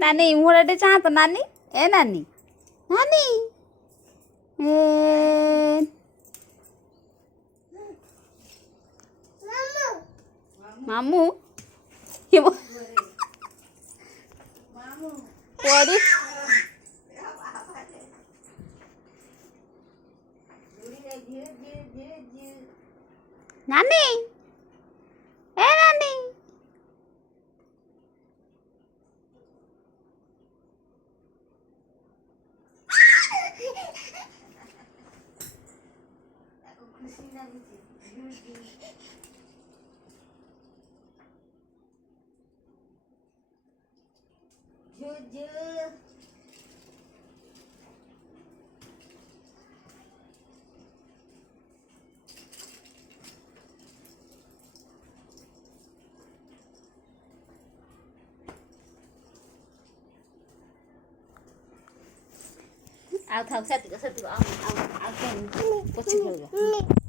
નાની મોડે ચા તો નાની એ નાની નાની એ મામુ પોડી નાની એ નાની Ao thằng sao tự sao tự ao ao ao ao cái, có chịu rồi.